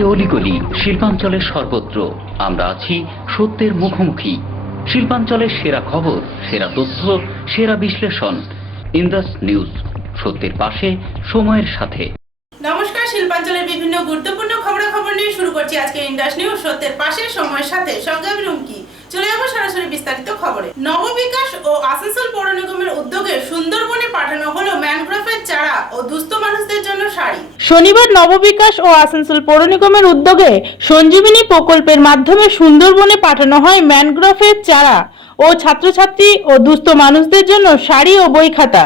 প্রতিটি অলিগলি শিল্পাঞ্চলের সর্বত্র আমরা আছি সত্যের মুখোমুখি। শিল্পাঞ্চলের সেরা খবর, সেরা তথ্য, সেরা বিশ্লেষণ। ইন্দাস নিউজ, সত্যের পাশে, সময়ের সাথে। নমস্কার, শিল্পাঞ্চলের বিভিন্ন গুরুত্বপূর্ণ খবরাখবর নিয়ে শুরু করছি আজকে ইন্দাস নিউজ, সত্যের পাশে, সময়ের সাথে। সঙ্গে আমি রুমকি। চলে যাবো সরাসরি বিস্তারিত খবরে। নববিকাশ ও আসানসোল পৌর নিগমের উদ্যোগে সুন্দরবনে পাঠানো হলো ম্যানগ্রোভের চারা ও দুস্থ মানুষদের জন্য শাড়ি। শনিবার নববিকাশ ও আসানসোল পৌর নিগমের উদ্যোগে সঞ্জীবনী প্রকল্পের মাধ্যমে সুন্দরবনে পাঠানো হয় ম্যানগ্রোভের চারা ও ছাত্রছাত্রী ও দুস্থ মানুষদের জন্য শাড়ি ও বই খাতা।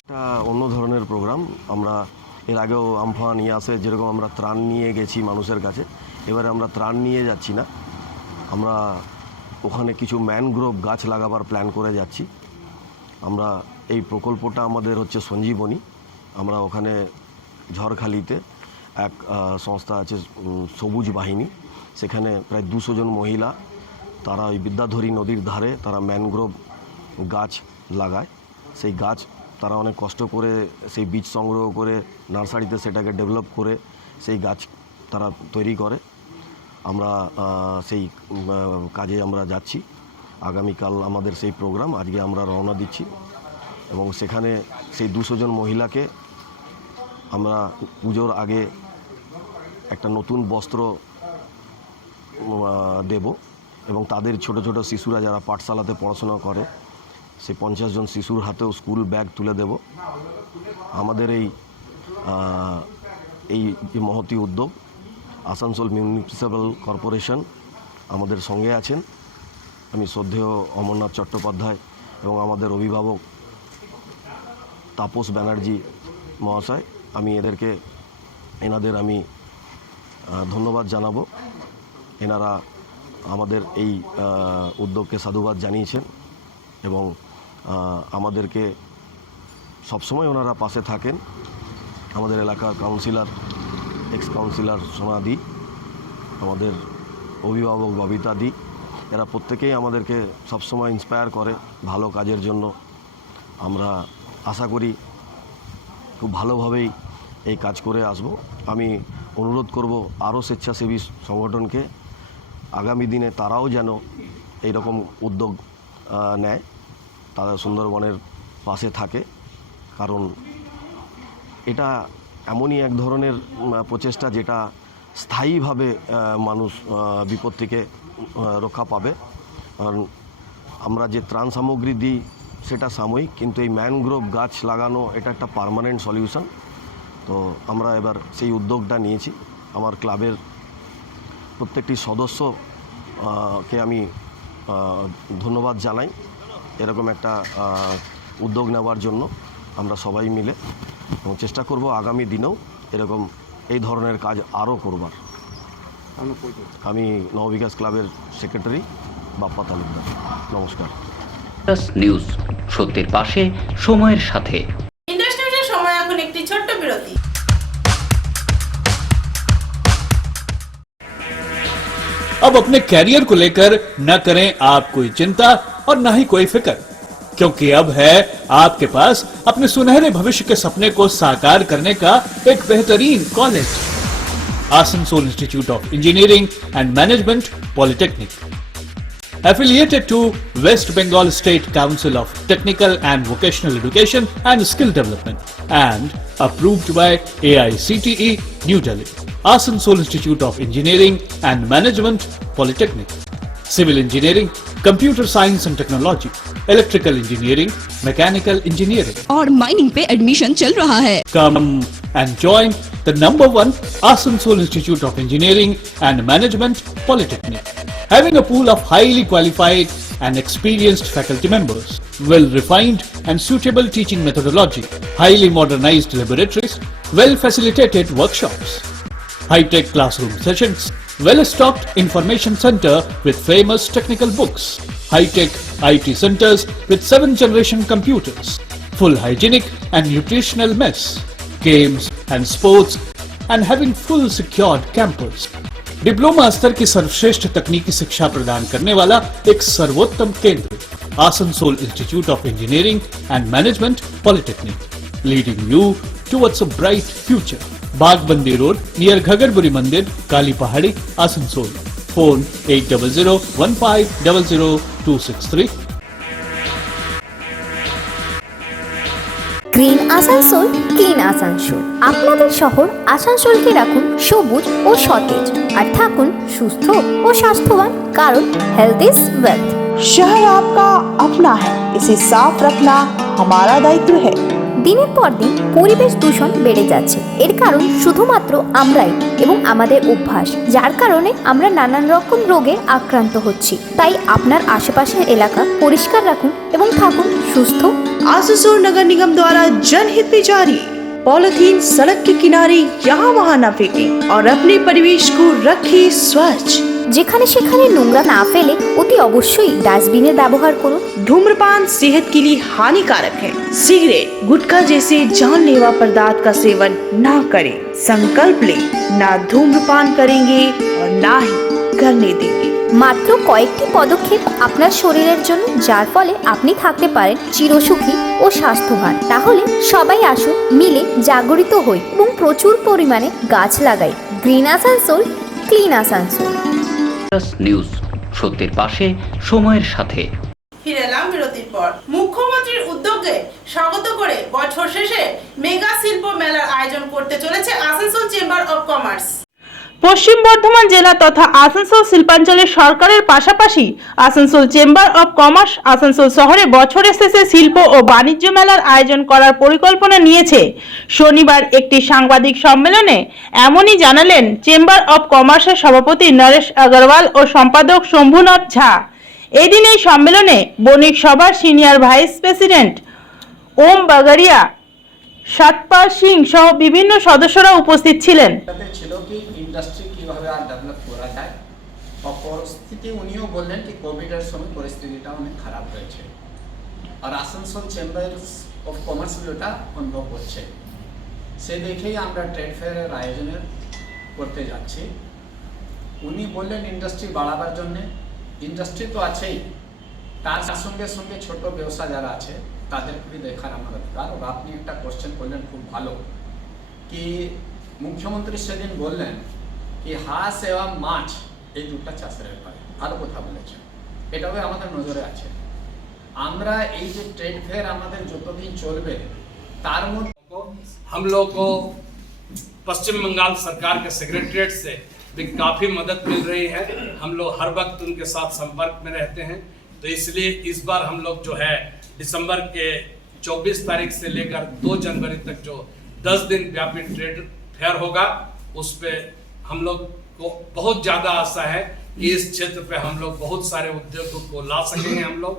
একটা অন্য ধরনের প্রোগ্রাম। আমরা এর আগেও আমফান ইয়াসে যেরকম আমরা ত্রাণ নিয়ে গেছি মানুষের কাছে, এবারে আমরা ত্রাণ নিয়ে যাচ্ছি না, আমরা ওখানে কিছু ম্যানগ্রোভ গাছ লাগাবার প্ল্যান করে যাচ্ছি। আমরা এই প্রকল্পটা আমাদের হচ্ছে সঞ্জীবনী। আমরা ওখানে ঝড়খালিতে এক সংস্থা আছে সবুজ বাহিনী, সেখানে প্রায় 200 জন মহিলা, তারা ওই বিদ্যাধরী নদীর ধারে তারা ম্যানগ্রোভ গাছ লাগায়। সেই গাছ তারা অনেক কষ্ট করে সেই বীজ সংগ্রহ করে নার্সারিতে সেটাকে ডেভেলপ করে সেই গাছ তারা তৈরি করে। আমরা সেই কাজে আমরা যাচ্ছি। আগামীকাল আমাদের সেই প্রোগ্রাম, আজকে আমরা রওনা দিচ্ছি এবং সেখানে সেই 200 জন মহিলাকে আমরা পুজোর আগে একটা নতুন বস্ত্র দেব এবং তাদের ছোট ছোট শিশুরা যারা পাঠশালাতে পড়াশোনা করে সেই 50 জন শিশুর হাতেও স্কুল ব্যাগ তুলে দেব। আমাদের এই যে মহতী উদ্যোগ, আসানসোল মিউনিসিপ্যাল কর্পোরেশন আমাদের সঙ্গে আছেন। আমি শ্রদ্ধেয় অমরনাথ চট্টোপাধ্যায় এবং আমাদের অভিভাবক তাপস ব্যানার্জি মহাশয়, আমি এনাদের আমি ধন্যবাদ জানাবো। এনারা আমাদের এই উদ্যোগকে সাধুবাদ জানিয়েছেন এবং আমাদেরকে সবসময় ওনারা পাশে থাকেন। আমাদের এলাকার কাউন্সিলর, এক্স কাউন্সিলর সোনাদি, আমাদের অভিভাবক ববিতাদি, এরা প্রত্যেকেই আমাদেরকে সবসময় ইন্সপায়ার করে ভালো কাজের জন্য। আমরা আশা করি খুব ভালোভাবেই এই কাজ করে আসব। আমি অনুরোধ করব আরও স্বেচ্ছাসেবী সংগঠনকে আগামী দিনে তারাও যেন এইরকম উদ্যোগ নেয়, তারা সুন্দরবনের পাশে থাকে, কারণ এটা এমনই এক ধরনের প্রচেষ্টা যেটা স্থায়ীভাবে মানুষ বিপদ থেকে রক্ষা পাবে। কারণ আমরা যে ত্রাণ সামগ্রী দিই সেটা সাময়িক, কিন্তু এই ম্যানগ্রোভ গাছ লাগানো এটা একটা পার্মানেন্ট সলিউশন। তো আমরা এবার সেই উদ্যোগটা নিয়েছি। আমার ক্লাবের প্রত্যেকটি সদস্যকে আমি ধন্যবাদ জানাই এরকম একটা উদ্যোগ নেওয়ার জন্য। আমরা সবাই মিলে এবং চেষ্টা করব আগামী দিনেও এরকম এই ধরনের কাজ আরও করবার। আমি নববিকাশ ক্লাবের সেক্রেটারি বাপ্পা তালুকদার। নমস্কার। ইন্দাস নিউজ, সত্যের পাশে, সময়ের সাথে। ইন্দাস নিউজের সময় এখন একটি ছোট্ট বিরতি। अब अपने कैरियर को लेकर न करें आप कोई चिंता और न ही कोई फिक्र। क्योंकि अब है आपके पास अपने सुनहरे भविष्य के सपने को साकार करने का एक बेहतरीन college, Asansol institute of engineering and management polytechnic, affiliated to West Bengal State Council of Technical and Vocational Education and Skill Development and approved by AICTE New Delhi. Asansol Institute of Engineering and Management Polytechnic, Civil Engineering, Computer Science and Technology, Electrical Engineering, Mechanical Engineering. और mining पे admission चल रहा है। Come and join the #1 Asansol Institute of Engineering and Management Polytechnic, having a pool of highly qualified and experienced faculty members, well-refined and suitable teaching methodology, highly modernized laboratories, well-facilitated workshops, high-tech classroom sessions, well-stocked information center with famous technical books, high-tech IT centers with 7th generation computers, full hygienic and nutritional mess, games and sports, and having full secured campus. Diploma स्तर की सर्वश्रेष्ठ तकनीकी शिक्षा प्रदान करने वाला एक सर्वोत्तम केंद्र, Asansol institute of engineering and management polytechnic, leading you towards a bright future. Bagbandi road near Ghagarburi मंदिर, Kali Pahari, Asansol. Phone 8001500263. Green Asansol, clean Asansol. আপনাদের শহর আসানসোলকে রাখুন সবুজ ও সতেজ, আর থাকুন সুস্থ ও স্বাস্থ্যবান, কারণ হেলথ ইজ ওয়েলথ। शहर आपका अपना है, इसे साफ रखना हमारा दायित्व है। দিনের পর দিন পরিবেশ দূষণ বেড়ে যাচ্ছে, এর কারণ শুধুমাত্র আমরাই এবং আমাদের অভ্যাস, যার কারণে আমরা নানান রকম রোগে আক্রান্ত হচ্ছি। তাই আপনার আশেপাশের এলাকা পরিষ্কার রাখুন এবং থাকুন সুস্থ। आसनसोल नगर निगम द्वारा जनहित में जारी। पॉलिथीन सड़क के किनारे यहाँ वहाँ न फेंकें और अपने परिवेश को रखें स्वच्छ। যেখানে সেখানে নোংরা না ফেলে অতি অবশ্যই ডাস্টবিনের ব্যবহার করুন। धूम्रपान सेहत के लिए हानिकारक है। सिगरेट, गुटखा जैसे जानलेवा पदार्थ का सेवन ना करें। संकल्प लें, ना धूम्रपान करेंगे और ना ही करने देंगे। মাত্র কয়েকটি পদক্ষেপ আপনার শরীরের জন্য, যার ফলে আপনি থাকতে পারেন চিরসুখী ও স্বাস্থ্যবান। তাহলে সবাই আসুন, মিলে জাগরিত হই এবং প্রচুর পরিমাণে গাছ লাগাই। Green Asansol, clean Asansol. News, সত্যের পাশে, সময়ের সাথে। ফিরে এলাম বিরতির পর। মুখ্যমন্ত্রীর উদ্যোগে স্বাগত করে বছর শেষে মেগা শিল্প মেলার আয়োজন করতে চলেছে আসানসোল চেম্বার অব কমার্স। পশ্চিম বর্ধমান জেলা তথা আসানসোল শিল্পাঞ্চলের সরকারের পাশাপাশি Asansol chamber of commerce Asansol শহরে বছরের শেষে শিল্প ও বাণিজ্য মেলার আয়োজন করার পরিকল্পনা নিয়েছে। শনিবার একটি সাংবাদিক সম্মেলনে এমনই জানালেন চেম্বার অব কমার্সের সভাপতি নরেশ আগরওয়াল ও সম্পাদক শম্ভুনাথ ঝা। এদিন এই সম্মেলনে বণিক সভার সিনিয়র ভাইস প্রেসিডেন্ট ওম বাগারিয়া, সতপাল সিং সহ বিভিন্ন সদস্যরা উপস্থিত ছিলেন। ছিল কি ইন্ডাস্ট্রি কিভাবে আর ডেভেলপ করা যায়, পরিস্থিতি উনিও বললেন কি কোভিডের সময় পরিস্থিতিটা অনেক খারাপ হয়েছে, আর আসানসোল চেম্বার অফ কমার্স ওটা অনুভব করছে। সে দেখেই আমরা ট্রেড ফেয়ারের আয়োজনের করতে যাচ্ছি। উনি বললেন ইন্ডাস্ট্রি বাড়াবার জন্যে, ইন্ডাস্ট্রি তো আছেই, তার সঙ্গে সঙ্গে ছোট ব্যবসা যারা আছে তাদেরকে দেখার আমার দরকার। আর আপনি একটা কোশ্চেন করলেন খুব ভালো, কি মুখ্যমন্ত্রী সেদিন বললেন কি হাঁস এবং মাছ এই দুটা চাষের ব্যাপারে ভালো কথা বলেছেন, এটাও আমাদের নজরে আছে। আমরা এই যে ট্রেড ফেয়ার আমাদের যতদিন চলবে তার মধ্যে हम लोग को पश्चिम बंगाल सरकार के सेक्रेटरीट से भी काफ़ी मदद मिल रही है। हम लोग हर वक्त उनके साथ संपर्क में रहते हैं, तो इसलिए इस बार हम लोग जो है दिसंबर के 24 तारीख से लेकर 2 जनवरी तक जो 10 दिन व्यापी ट्रेड फेयर होगा, उस पे हम लोग को बहुत ज़्यादा आशा है कि इस क्षेत्र पे हम लोग बहुत सारे उद्योगों को ला सकेंगे हम लोग,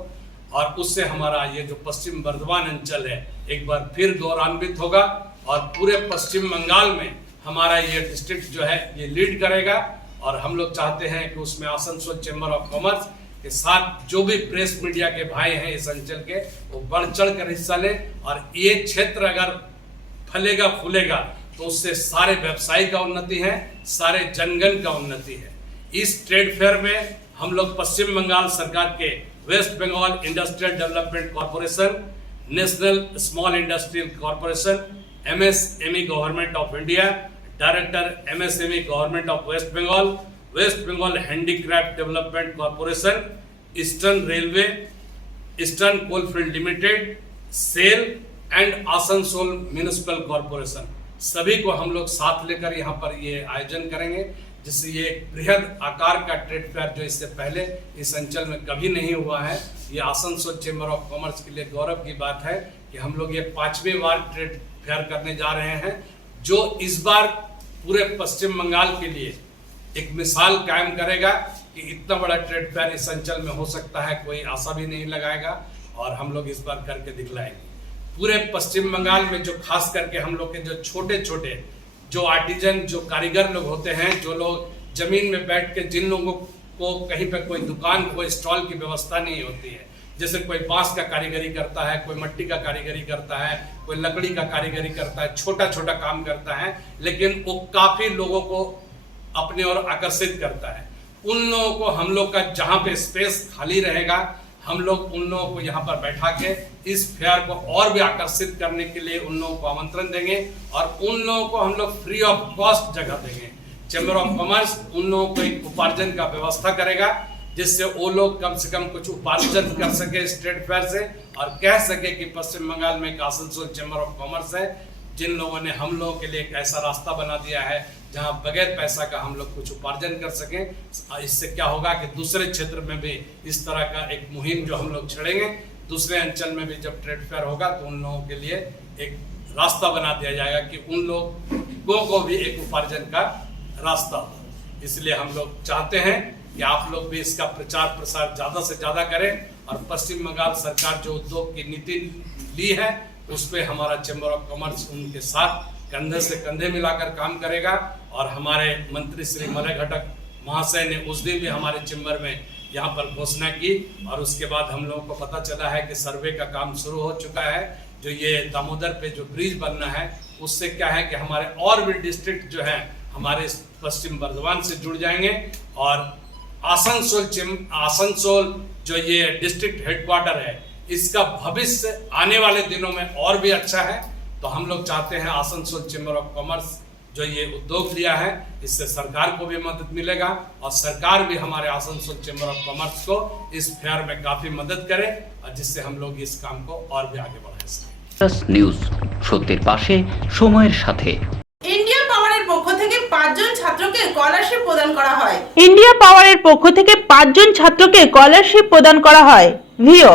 और उससे हमारा ये जो पश्चिम बर्धमान अंचल है एक बार फिर गौरवान्वित होगा, और पूरे पश्चिम बंगाल में हमारा ये डिस्ट्रिक्ट जो है ये लीड करेगा। और हम लोग चाहते हैं कि उसमें आसनसोल चैम्बर ऑफ कॉमर्स के साथ जो भी प्रेस मीडिया के भाई हैं इस अंचल के, वो बढ़ चढ़ कर हिस्सा लें, और ये क्षेत्र अगर फलेगा फूलेगा तो उससे सारे व्यवसायी का उन्नति है, सारे जनगण का उन्नति है। इस ट्रेड फेयर में हम लोग पश्चिम बंगाल सरकार के West Bengal Industrial Development Corporation, National Small Industrial Corporation, MSME Government of India, Director MSME Government of West Bengal Handicraft Development Corporation, Eastern Railway, Eastern Coalfield Limited, SAIL and Asansol Municipal Corporation, सभी को हम लोग साथ लेकर यहाँ पर ये आयोजन करेंगे, जिससे ये एक बृहद आकार का ट्रेड फेयर जो इससे पहले इस अंचल में कभी नहीं हुआ है। ये आसनसोल चेंबर ऑफ कॉमर्स के लिए गौरव की बात है कि हम लोग ये 5वीं बार ट्रेड फेयर करने जा रहे हैं, जो इस बार पूरे पश्चिम बंगाल के लिए एक मिसाल कायम करेगा कि इतना बड़ा ट्रेड फेयर इस अंचल में हो सकता है, कोई आशा भी नहीं लगाएगा और हम लोग इस बार करके दिखलाएंगे। पूरे पश्चिम बंगाल में जो खास करके हम लोग के जो छोटे छोटे जो आर्टिजन, जो कारीगर लोग होते हैं, जो लोग जमीन में बैठ के, जिन लोगों को कहीं पे कोई दुकान, कोई स्टॉल की व्यवस्था नहीं होती है, जैसे कोई बांस का कारीगरी करता है, कोई मिट्टी का कारीगरी करता है, कोई लकड़ी का कारीगरी करता है, छोटा छोटा काम करता है, लेकिन वो काफी लोगों को अपने ओर आकर्षित करता है। उन लोगों को हम लोग का जहाँ पे स्पेस खाली रहेगा, हम लोग उन लोगों को यहाँ पर बैठा के इस फेयर को और भी आकर्षित करने के लिए उन लोगों को आमंत्रण देंगे और उन लोगों को हम लोग फ्री ऑफ कॉस्ट जगह देंगे। चैम्बर ऑफ कॉमर्स उन लोगों को एक उपार्जन का व्यवस्था करेगा, जिससे वो लोग कम से कम कुछ उपार्जन कर सके इस ट्रेड फेयर से और कह सके कि पश्चिम बंगाल में एक आसनसोल चैम्बर ऑफ कॉमर्स है, जिन लोगों ने हम लोगों के लिए एक ऐसा रास्ता बना दिया है जहां बगैर पैसा का हम लोग कुछ उपार्जन कर सकें। इससे क्या होगा कि दूसरे क्षेत्र में भी इस तरह का एक मुहिम जो हम लोग छेड़ेंगे, दूसरे अंचल में भी जब ट्रेड फेयर होगा तो उन लोगों के लिए एक रास्ता बना दिया जाएगा कि उन लोगों को भी एक उपार्जन का रास्ता हो। इसलिए हम लोग चाहते हैं कि आप लोग भी इसका प्रचार प्रसार ज़्यादा से ज़्यादा करें और पश्चिम बंगाल सरकार जो उद्योग की नीति ली है उस पर हमारा चैम्बर ऑफ कॉमर्स उनके साथ कंधे से कंधे मिलाकर काम करेगा। और हमारे मंत्री श्री मलय घटक महाशय ने उस दिन भी हमारे चैम्बर में यहाँ पर घोषणा की और उसके बाद हम लोगों को पता चला है कि सर्वे का काम शुरू हो चुका है। जो ये दामोदर पे जो ब्रिज बनना है उससे क्या है कि हमारे और भी डिस्ट्रिक्ट जो है हमारे पश्चिम बर्धमान से जुड़ जाएंगे और आसनसोल जो ये डिस्ट्रिक्ट हेडक्वार्टर है इसका भविष्य आने वाले दिनों में और भी अच्छा है। तो हम लोग चाहते हैं आसनसोल चैम्बर ऑफ कॉमर्स जो ये उद्योग लिया है इससे सरकार को भी मदद मिलेगा और सरकार भी हमारे आसनसोल चैम्बर ऑफ कॉमर्स को इस फेयर में काफी मदद करे और जिससे हम लोग इस काम को और भी आगे बढ़ा सकें। নিউজ সত্যের পাশে সময়ের সাথে। ইন্ডিয়া পাওয়ারের পক্ষ থেকে 5 জন ছাত্রকে স্কলারশিপ প্রদান করা হয়। ইন্ডিয়া পাওয়ারের পক্ষ থেকে 5 জন ছাত্রকে স্কলারশিপ প্রদান করা হয়। ভিও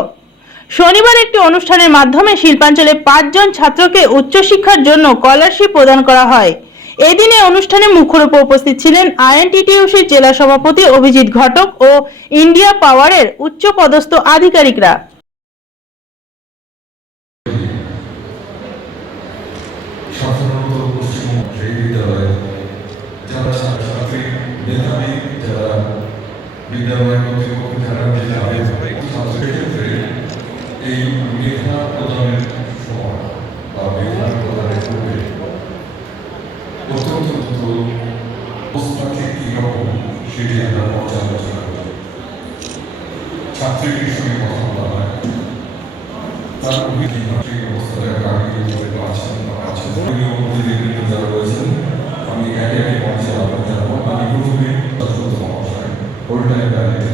শনিবার একটি অনুষ্ঠানের মাধ্যমে শিল্পাঞ্চলে 5 জন ছাত্রকে উচ্চশিক্ষার জন্য স্কলারশিপ প্রদান করা হয়। এদিনে অনুষ্ঠানে মুখ্য রূপে উপস্থিত ছিলেন আইএনটিটিইউসির জেলা সভাপতি অভিজিৎ ঘটক ও ইন্ডিয়া পাওয়ারের উচ্চ পদস্থ আধিকারিকরা। এই মেধা প্রদানের সময় বা মেধা প্রদানের পূর্বে অত্যন্ত দ্রুত অবস্থাকে কীরকম সেটি আমরা পর্যালোচনা করি। ছাত্রীদের সঙ্গে কথা বলা হয়, তার অভিজ্ঞতা সেই অবস্থায় কারিগরি করে আছেন বা আছেন বিভিন্ন যারা রয়েছেন আমি একে একে মঞ্চে আহ্বান জানাবো। আমি প্রথমে মহাশয় ওল্টায় দাঁড়িয়ে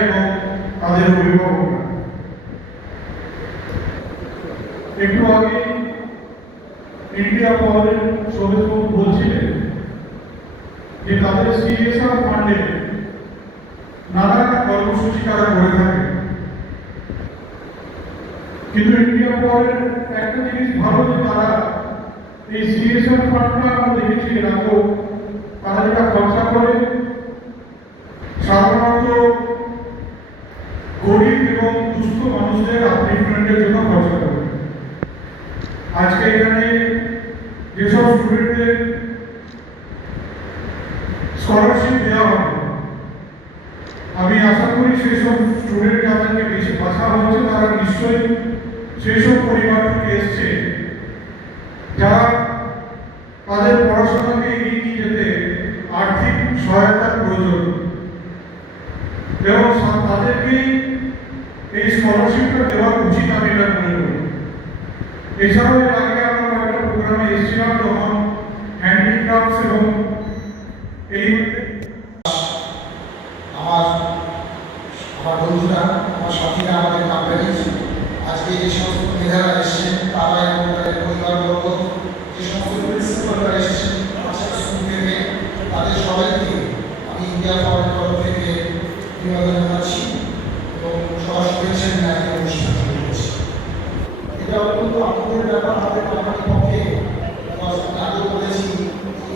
এবং তাদের অভিভাবকরা একটু আগে ইন্ডিয়া পাওয়ারের সদস্য বলছিলেন যে তাদের সিএসআর ফান্ডে নানান কর্মসূচি তারা করে থাকে, কিন্তু ইন্ডিয়া পাওয়ারের একটা জিনিস ভালো যে তারা এই সিএসআর ফান্ডটা আমরা দেখেছি এর আগেও তারা যেটা খরচা করে সাধারণত গরিব এবং দুস্থ মানুষদের আপলিফমেন্টের জন্য খরচা করবে। আজকে এখানে যেসব স্টুডেন্টদের স্কলারশিপ দেওয়া হবে আমি আশা করি সেসব স্টুডেন্ট যাদেরকে বেশি বাছা হচ্ছে তারা নিশ্চয়ই সেসব পরিবার থেকে এসছে যারা তাদের পড়াশোনাকে এগিয়ে নিয়ে যেতে আর্থিক সহায়তার প্রয়োজন এবং তাদেরকেই এই স্কলারশিপটা দেওয়া উচিত আমি এটা মনে করি। এছাড়াও এর আগে আমরা একটা প্রোগ্রামে এসেছিলাম তখন হ্যান্ডিক্রাফটস এবং এই আমার বন্ধুরা, আমার সাথীরা, আমাদের কোম্পানি আজকে যে সমস্ত মেধারা এসেছেন তারা এবং তাদের পরিবারবর্গ, যে সমস্ত প্রিন্সিপালরা এসেছেন স্কুল থেকে, তাদের সবাইকে আমি ইন্ডিয়া ফরেন তরফ থেকে অভিনন্দন জানাচ্ছি এবং সবার শুভেচ্ছা নিয়ে আজকে অনুষ্ঠান শুরু করছি। এটা অত্যন্ত আনন্দের ব্যাপার আমাদের কোম্পানির পক্ষে। আমি আগে বলেছি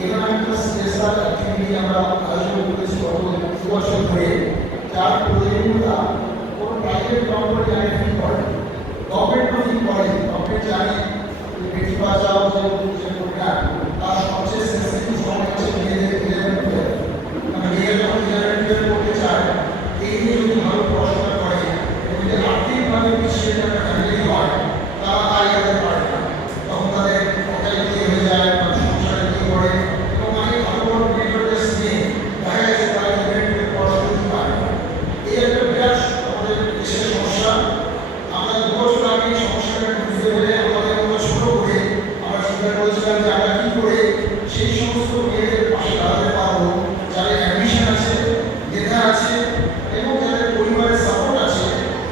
এখানে একটা স্পেশাল অ্যাক্টিভিটি আমরা আয়োজন করেছি গত 2 বছর ধরে, যার প্রয়োজনীয়তা কোনো প্রাইভেট কোম্পানি আগে ফিল করে, গভর্নমেন্টও ফিল করে। গভর্নমেন্ট জানে বেটি বাঁচাও যে প্রোগ্রাম তার সবচেয়ে সেন্সিটিভ সময় হচ্ছে মেয়েদের 11-12, মানে মেয়েরা যখন 11-12 পড়তে চায়, এই নিয়ে যদি ভালো পড়াশোনা করে এবং যদি আর্থিকভাবে পিছিয়ে একটা ফ্যামিলি হয় তারা আর এগোতে পারে না, তখন তাদের পকেট দিয়ে হয়ে যায় বা সংসারে দিয়ে পড়ে এবং অনেক ভালো বড় মেয়েদের নিয়ে দেখা গেছে তারা ইভেন্টে পড়াশোনা করতে পারে না। এই একটা বিরাট আমাদের দেশের সমস্যা। আমরা 2 বছর আগে এই সমস্যাটা বুঝতে পেরে আমাদের মতো ছোট করে আমরা চিন্তা করেছিলাম যে আমরা কী করে সেই সমস্ত মেয়েদের পাশে দাঁড়াতে পারবো যাদের অ্যাম্বিশন আছে, মেধা আছে এবং যাদের পরিবারের সাপোর্ট আছে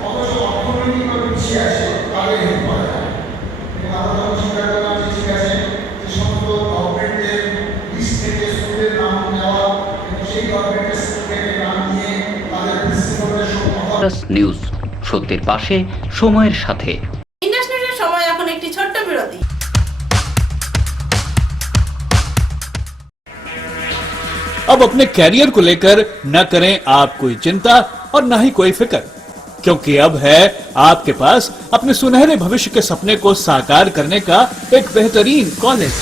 অথচ অর্থনৈতিকভাবে পিছিয়ে আছে, তাদের হেল্প করা যায়। এবং আমরা তখন চিন্তা করলাম যে ঠিক আছে, যে সমস্ত গভর্নমেন্টের লিস্ট থেকে স্কুলের নাম নেওয়া এবং সেই গভর্নমেন্টের স্কুল থেকে নাম নিয়ে তাদের প্রিন্সিপালদের সঙ্গে কথা নিউজ, সত্যের পাশে, সময়ের সাথে। ইন্ডাস নিউজের সময় এখন একটি ছোট্ট বিরতি। अब अपने कैरियर को लेकर न करें आप कोई चिंता और न ही कोई फिक्र, क्योंकि अब है आपके पास अपने सुनहरे भविष्य के सपने को साकार करने का एक बेहतरीन college,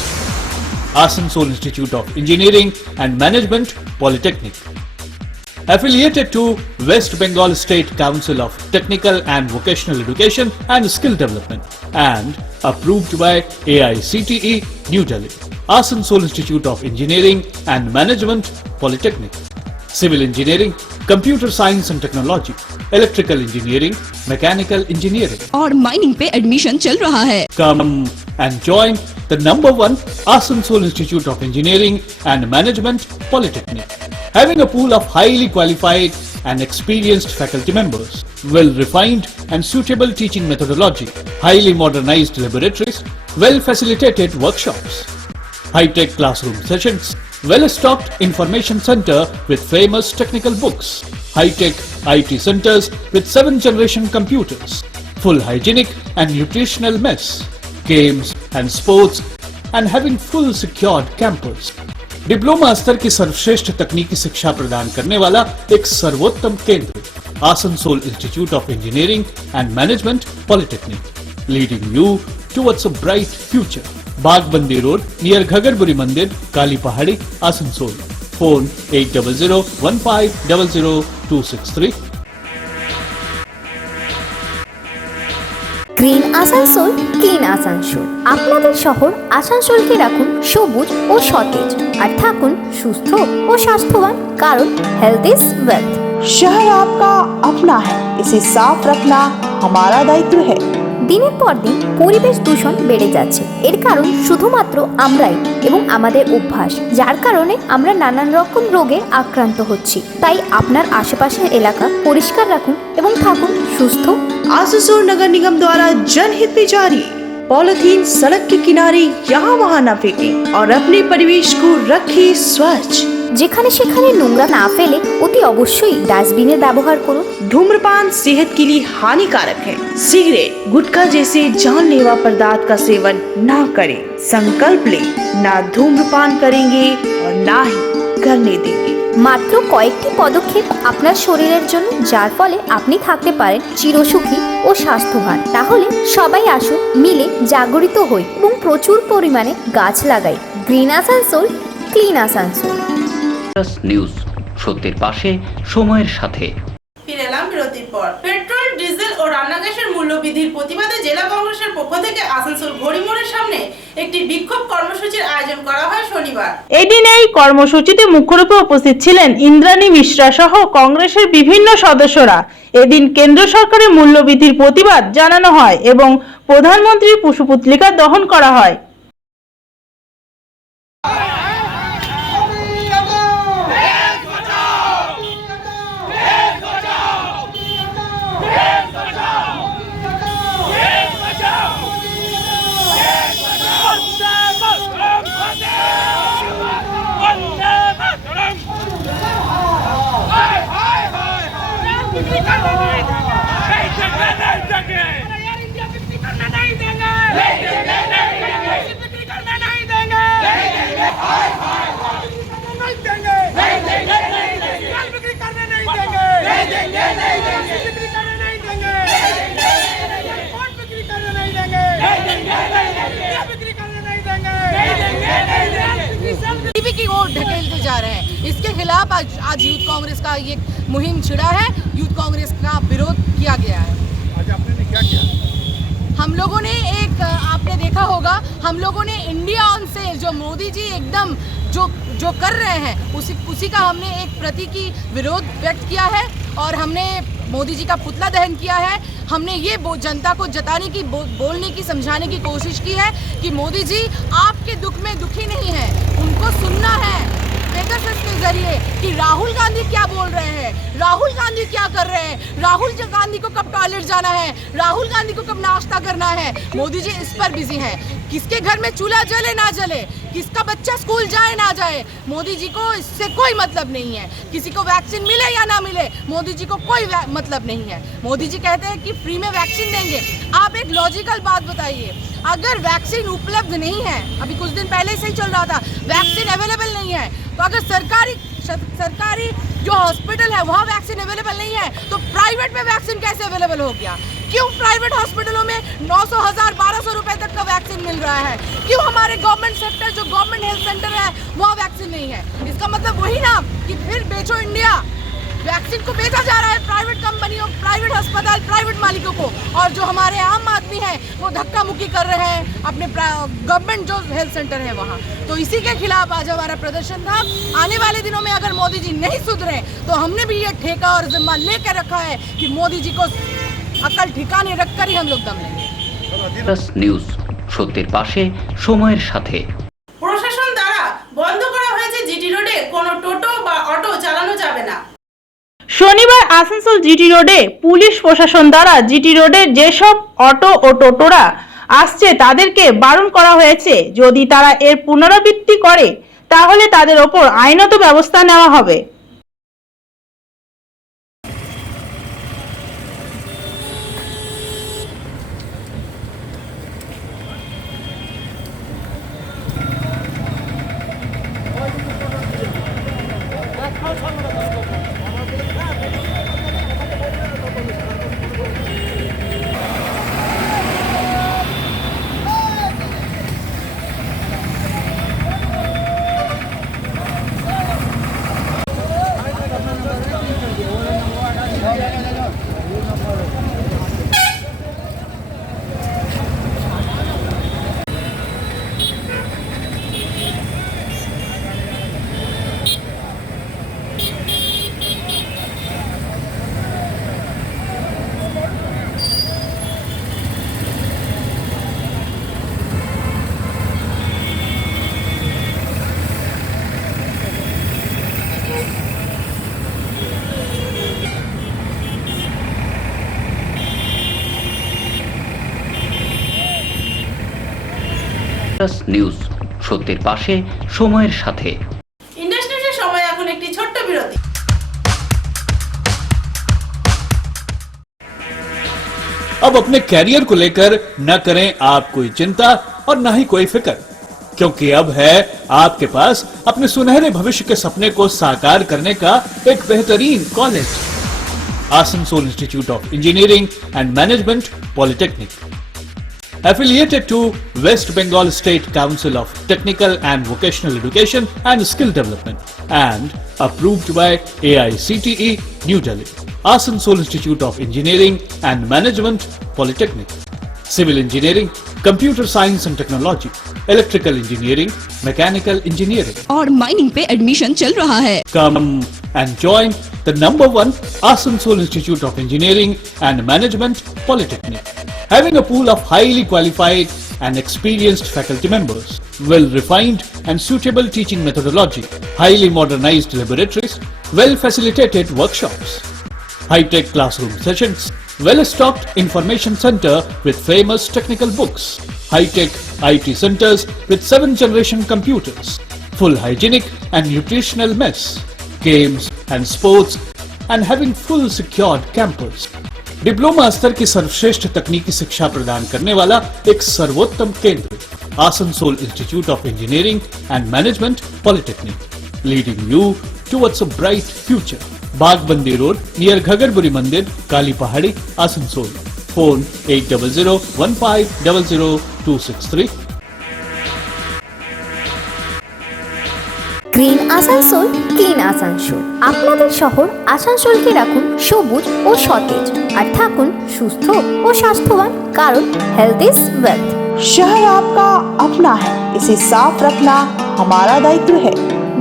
Asansol institute of engineering and management polytechnic, affiliated to West Bengal State Council of Technical and Vocational Education and Skill Development and approved by AICTE New Delhi. Asansol Institute of Engineering and Management Polytechnic, Civil Engineering, Computer Science and Technology, Electrical Engineering, Mechanical Engineering. और mining पे admission चल रहा है। Come and join the #1 Asansol Institute of Engineering and Management Polytechnic, having a pool of highly qualified and experienced faculty members, well-refined and suitable teaching methodology, highly modernized laboratories, well-facilitated workshops, high-tech classroom sessions, well-stocked information center with famous technical books, high-tech IT centers with 7th-generation computers, full hygienic and nutritional mess, games and sports, and having full secured campus. Diploma स्तर की सर्वश्रेष्ठ तकनीकी शिक्षा प्रदान करने वाला एक सर्वोत्तम केंद्र, Asansol institute of engineering and management polytechnic, leading you towards a bright future. Bagbandi road near Ghagarburi मंदिर, Kali Pahari, Asansol. Phone 8001500263। Green Asansol, clean Asansol. আপনাদের শহর আসানসোলকে রাখুন সবুজ ও সতেজ, আর থাকুন সুস্থ ও স্বাস্থ্যবান, কারণ হেলথ ইজ ওয়েলথ। शहर आपका अपना है, इसे साफ रखना हमारा दायित्व है। দিনের পর দিন পরিবেশ দূষণ বেড়ে যাচ্ছে। এর কারণ শুধুমাত্র আমরাই এবং আমাদের অভ্যাস, যার কারণে আমরা নানান রকম রোগে আক্রান্ত হচ্ছি। তাই আপনার আশেপাশের এলাকা পরিষ্কার রাখুন এবং থাকুন সুস্থ। आसनसोल नगर निगम द्वारा जनहित में जारी। पॉलिथीन सड़क के किनारे यहाँ वहाँ न फेंकें और अपने परिवेश को रखें स्वच्छ। যেখানে সেখানে নোংরা না ফেলে অতি অবশ্যই ডাস্টবিনের ব্যবহার করুন। धूम्रपान सेहत के लिए हानिकारक है। सिगरेट, गुटखा जैसे जानलेवा पदार्थ का सेवन ना करें। संकल्प लें, ना धूम्रपान करेंगे और ना ही करने देंगे। মাত্র কয়েকটি পদক্ষেপ আপনার শরীরের জন্য, যার ফলে আপনি থাকতে পারেন চিরসুখী ও স্বাস্থ্যবান। তাহলে সবাই আসুন, মিলে জাগরিত হই এবং প্রচুর পরিমাণে গাছ লাগাই। Green Asansol, clean Asansol. News, সত্যের পাশে, সময়ের সাথে। ফিরে এলাম বিরতির পর। পেট্রোল, ডিজেল ও রান্না গ্যাসের মূল্য মূল্যবৃদ্ধির প্রতিবাদে জেলা কংগ্রেসের পক্ষ থেকে আসানসোল ঘড়িমোড়ের সামনে একটি বিক্ষোভ কর্মসূচির আয়োজন করা হয় শনিবার। এদিন এই কর্মসূচিতে মুখ্যরূপে উপস্থিত ছিলেন ইন্দ্রাণী মিশ্রা সহ কংগ্রেসের বিভিন্ন সদস্যরা। এদিন কেন্দ্র সরকারের মূল্যবৃদ্ধির প্রতিবাদ জানানো হয় এবং প্রধানমন্ত্রীর পশুপুতলিকা দহন করা হয়। की ओर ढकेलते जा रहे हैं। इसके खिलाफ आज यूथ कांग्रेस का ये मुहिम छिड़ा है। यूथ कांग्रेस का विरोध किया गया है। आज आपने क्या किया? हम लोगों ने एक आपने देखा होगा, हम लोगों ने इंडिया ऑन सेल जो मोदी जी एकदम जो कर रहे हैं उसी का हमने एक प्रति की विरोध व्यक्त किया है और हमने मोदी जी का पुतला दहन किया है। हमने ये जनता को जताने की बोलने की समझाने की कोशिश की है कि मोदी जी आपके दुख में दुखी नहीं है, उनको सुनना है पेगासस के जरिए कि राहुल गांधी क्या बोल रहे हैं, राहुल गांधी क्या कर रहे हैं, राहुल गांधी को कब टॉयलेट जाना है, राहुल गांधी को कब नाश्ता करना है। मोदी जी इस पर बिजी हैं। किसके घर में चूल्हा जले ना जले, किसका बच्चा स्कूल जाए ना जाए, मोदी जी को इससे कोई मतलब नहीं है। किसी को वैक्सीन मिले या ना मिले, मोदी जी को कोई मतलब नहीं है। मोदी जी कहते हैं कि फ्री में वैक्सीन देंगे। आप एक लॉजिकल बात बताइए, अगर वैक्सीन उपलब्ध नहीं है, अभी कुछ दिन पहले से ही चल रहा था, वैक्सीन अवेलेबल नहीं है, तो अगर सरकारी जो हॉस्पिटल है वहाँ वैक्सीन अवेलेबल नहीं है तो प्राइवेट में वैक्सीन कैसे अवेलेबल हो गया? क्यों प्राइवेट हॉस्पिटलों में 900, 1000, 1200 रुपए तक का वैक्सीन मिल रहा है? क्यों हमारे गवर्नमेंट सेक्टर जो गवर्नमेंट हेल्थ सेंटर है वहाँ वैक्सीन नहीं है? इसका मतलब वही ना कि फिर बेचो इंडिया, वैक्सीन को बेचा जा रहा है प्राइवेट कंपनियों, प्राइवेट अस्पताल, प्राइवेट मालिकों को, और जो हमारे आम आदमी है वो धक्का मुक्की कर रहे हैं अपने गवर्नमेंट जो हेल्थ सेंटर है वहाँ। तो इसी के खिलाफ आज हमारा प्रदर्शन था। आने वाले दिनों में अगर मोदी जी नहीं सुधरे तो हमने भी ये ठेका और जिम्मा लेकर रखा है कि मोदी जी को अकल ठिकाने रखकर ही हम लोग दम लेंगे। নিউজ সত্যের পাশে সময়ের সাথে। প্রশাসন দ্বারা বন্ধ করা হয়েছে জিটি রোডে কোনো টোটো বা অটো চালানো যাবে না। শনিবার আসানসোল জিটি রোডে পুলিশ প্রশাসন দ্বারা জিটি রোডে যেসব অটো ও টোটোরা আসছে তাদেরকে বারণ করা হয়েছে। যদি তারা এর পুনরাবৃত্তি করে তাহলে তাদের ওপর আইনত ব্যবস্থা নেওয়া হবে। নিউজ সত্যের পাশে সময়ের সাথে। ইন্ডাস নিউজের সময় এখন একটি ছোট্ট বিরতি। अब अपने कैरियर को लेकर न करें आप कोई चिंता और न ही कोई फिक्र, क्योंकि अब है आपके पास अपने सुनहरे भविष्य के सपने को साकार करने का एक बेहतरीन college, Asansol institute of engineering and management polytechnic, affiliated to West Bengal State Council of Technical and Vocational Education and Skill Development and approved by AICTE New Delhi. Asansol Institute of Engineering and Management, Polytechnic. Civil Engineering, Computer Science and Technology, Electrical Engineering, Mechanical Engineering. और mining पे admission चल रहा है। Come and join the #1 Asansol Institute of Engineering and Management, Polytechnic. Having a pool of highly qualified and experienced faculty members, well-refined and suitable teaching methodology, highly modernized laboratories, well-facilitated workshops, high-tech classroom sessions, well-stocked information center with famous technical books, high-tech IT centers with 7th-generation computers, full hygienic and nutritional mess, games and sports, and having full secured campus. Diploma स्तर की सर्वश्रेष्ठ तकनीकी शिक्षा प्रदान करने वाला एक सर्वोत्तम केंद्र Asansol institute of engineering and management polytechnic, leading you towards a bright future. Bagbandi road near Ghagarburi मंदिर, Kali Pahari, Asansol. Phone 8001500263। Green Asansol, clean Asansol. আপনাদের শহর আসানসোলকে রাখুন সবুজ ও সতেজ, আর থাকুন সুস্থ ও স্বাস্থ্যবান, কারণ হেলথ ইজ ওয়েলথ। शहर आपका अपना है, इसे साफ रखना हमारा दायित्व है।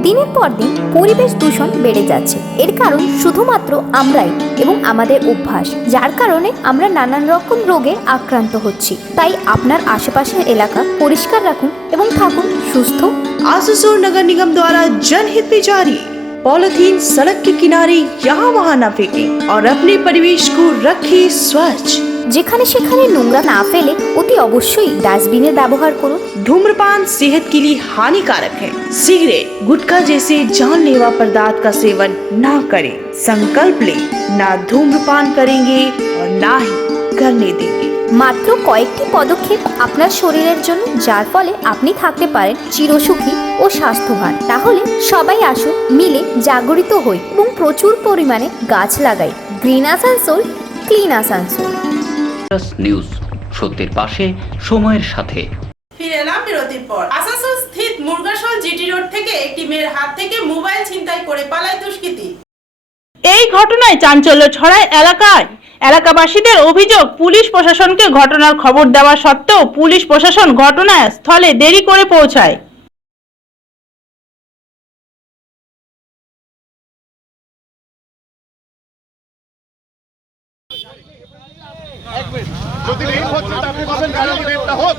দিনের পর দিন পরিবেশ দূষণ বেড়ে যাচ্ছে। এর কারণ শুধুমাত্র আমরাই এবং আমাদের অভ্যাস, যার কারণে আমরা নানান রকম রোগে আক্রান্ত হচ্ছি। তাই আপনার আশেপাশের এলাকা পরিষ্কার রাখুন এবং থাকুন সুস্থ। आसनसोल नगर निगम द्वारा जनहित में जारी। पॉलिथीन सड़क के किनारे यहाँ वहाँ न फेंकें और अपने परिवेश को रखें स्वच्छ। যেখানে সেখানে নোংরা না ফেলে অতি অবশ্যই ডাস্টবিনের ব্যবহার করুন। धूम्रपान सेहत के लिए हानिकारक है। सिगरेट, गुटखा जैसे जानलेवा पदार्थ का सेवन ना करें। संकल्प लें, ना धूम्रपान करेंगे और ना ही करने देंगे। মাত্র কয়েকটি পদক্ষেপ আপনার শরীরের জন্য, যার ফলে আপনি থাকতে পারেন চিরসুখী ও স্বাস্থ্যবান। তাহলে সবাই আসুন, মিলে জাগরিত হই এবং প্রচুর পরিমাণে গাছ লাগাই। Green Asansol, clean Asansol. News, সত্যের পাশে, সময়ের সাথে। ফিরে এলাম বিরতির পর। আসানসোল স্থিত মুরগাশল জিটি রোড থেকে একটি মেয়ের হাত থেকে মোবাইল ছিনতাই করে পালায় দুষ্কৃতী। এই ঘটনায় চাঞ্চল্য ছড়ায় এলাকায়। এলাকাবাসীদের অভিযোগ, পুলিশ প্রশাসনকে ঘটনার খবর দেওয়া সত্ত্বেও পুলিশ প্রশাসন ঘটনাস্থলে দেরি করে পৌঁছায়। যদি লেট হচ্ছে আপনি বলবেন গাড়ি লেটটা হোক,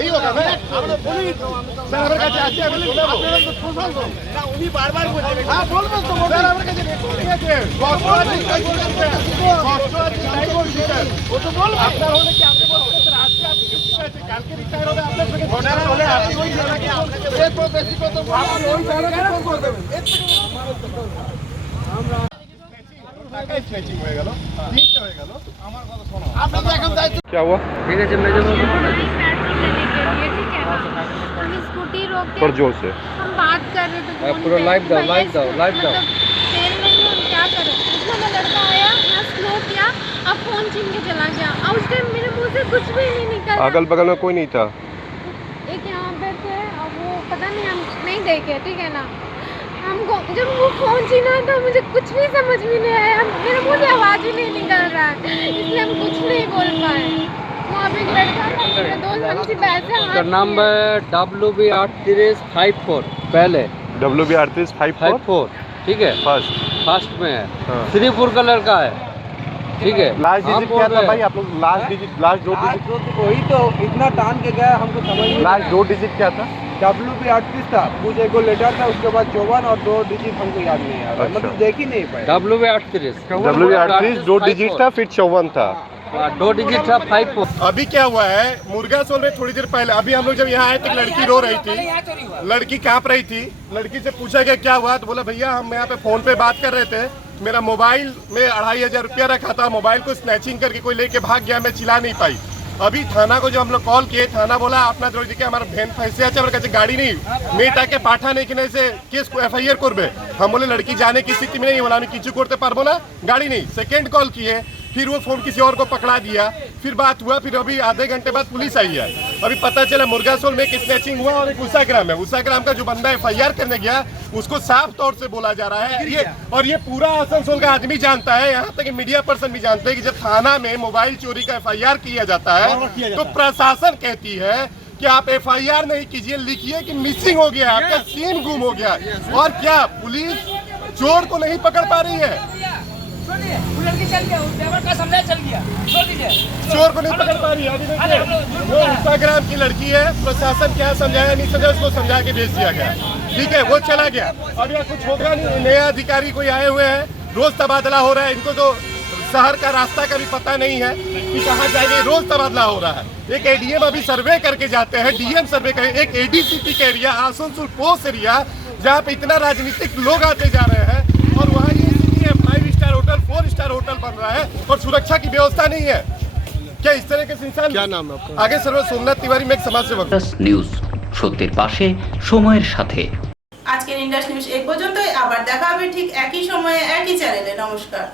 এই হোক না আমরা বলি স্যার আমার কাছে আছে, আমি বলবো আপনারা তো শুনছেন তো না, উনি বারবার বলছেন। হ্যাঁ বলবেন তো, স্যার আমার কাছে লেট হয়ে গেছে, ও তো বল আপনার হলে কি আপনি বলছেন স্যার আজকে আপনি কিছু আছে, কালকে রিটায়ার হবে আপনার সঙ্গে ঘটনা হলে আপনি ওই জায়গায় আপনাকে রেট বেশি কত আপনি ওই জায়গায় ফোন করে দেবেন। আমরা টাকাই স্ট্রেচিং হয়ে গেল, ঠিক হয়ে গেল। আমার কথা শোনো, আপনারা তো এখন দায়িত্ব क्या हुआ? ঠিক আছে মেজর थोड़ा जोर से हम बात कर रहे थे पूरा लाइव दो, लाइव दो, लाइव दो। तेल नहीं है, हम क्या करें? उसमें वो लड़का आया, यहाँ स्लो किया, अब फोन छीन के चला गया। और उस टाइम मेरे मुंह से कुछ भी नहीं निकला। अगल बगल में कोई नहीं था? एक यहाँ पे थे, अब वो पता नहीं, हम नहीं देखे, ठीक है ना। हमको जब वो फोन छीना तो मुझे कुछ भी समझ में नहीं आया, मेरे मुंह से आवाज भी नहीं निकल रहा है, इसलिए हम कुछ नहीं बोल पाए। वहाँ पे एक लड़का था, मेरे दोस्त हमसे पैसे उसका नंबर WB3854 पहले WB3854 ठीक है, फर्स्ट में है। श्रीपुर का लड़का है, ठीक है। लास्ट डिजिट क्या था भाई आप लोग? लास्ट डिजिट, लास्ट दो डिजिट वही तो इतना टान के गया हमको समझ में। लास्ट दो डिजिट क्या था? WB38 था, कुछ एक लेटर था, उसके बाद 54 और दो डिजिट हमको याद नहीं आ रहा, मतलब देख ही नहीं पाए। WB38 दो डिजिट था, फिर 54 था, दो डिजिट था 54। अभी क्या हुआ है मुर्गासोल में थोड़ी देर पहले, अभी हम लोग जब यहाँ आए तो लड़की रो रही थी, लड़की कांप रही थी। लड़की से पूछा गया क्या हुआ, तो बोला भैया हम यहाँ पे फोन पे बात कर रहे थे, मेरा मोबाइल में 2500 रुपया रखा था, मोबाइल को स्नैचिंग करके कोई लेके भाग गया, मैं चिल्ला नहीं पाई। अभी थाना को जो हम लोग कॉल किए, थाना बोला अपना जोड़ दिखे हमारा भैन फैसे আছে আমার কাছে গাড়ি নেই, মেয়েটাকে পাঠান এখানে এসে কেস এফআইআর করবে। हम बोले लड़की जाने की स्थिति में नहीं, बोला আমি কিছু করতে পারবো না, গাড়ি নেই। सेकंड कॉल किए, फिर वो फ़ोन किसी और को पकड़ा दिया, फिर बात हुआ, फिर अभी आधे घंटे बाद पुलिस आई है। अभी पता चला मुर्गासोल में एक स्नैचिंग हुआ और एक उषाग्राम है। उषाग्राम का जो बंदा FIR करने गया उसको साफ तौर से बोला जा रहा है ये पूरा आसनसोल का आदमी जानता है, यहाँ तक मीडिया पर्सन भी जानते हैं कि जब थाना में मोबाइल चोरी का FIR किया जाता है तो प्रशासन कहती है कि आप FIR नहीं कीजिए, लिखिए कि मिसिंग हो गया, आपका सिम गुम हो गया। और क्या पुलिस चोर को नहीं पकड़ पा रही है, चोर को नहीं पकड़ पा रही है। अभी देखिए वो इंस्टाग्राम की लड़की है, प्रशासन क्या समझाया नहीं समझा, उसको समझा के भेज दिया गया, ठीक है, वो चला गया। अब यहाँ कुछ होगा नहीं, नया अधिकारी कोई आए हुए हैं, रोज तबादला हो रहा है, इनको तो शहर का रास्ता का भी पता नहीं है कि कहाँ जाएंगे, रोज तबादला हो रहा है। एक ADM अभी सर्वे करके जाते हैं, DM सर्वे कर, एक ADCP का एरिया आसनसोल पोस्ट एरिया जहाँ पे इतना राजनीतिक लोग आते जा रहे हैं और वहाँ ये 5 स्टार होटल 4 स्टार होटल बन रहा है और सुरक्षा की व्यवस्था नहीं है। क्या इस तरह के इंसान, क्या नाम है आपका? आगे सर्व सोमनाथ तिवारी, में एक समाज सेवक। নিউজ সত্যের পাশে সময়ের সাথে। আজকের ইন্ডাস নিউজ এই পর্যন্তই, আবার দেখা হবে ঠিক একই সময়ে একই চ্যানেলে। নমস্কার।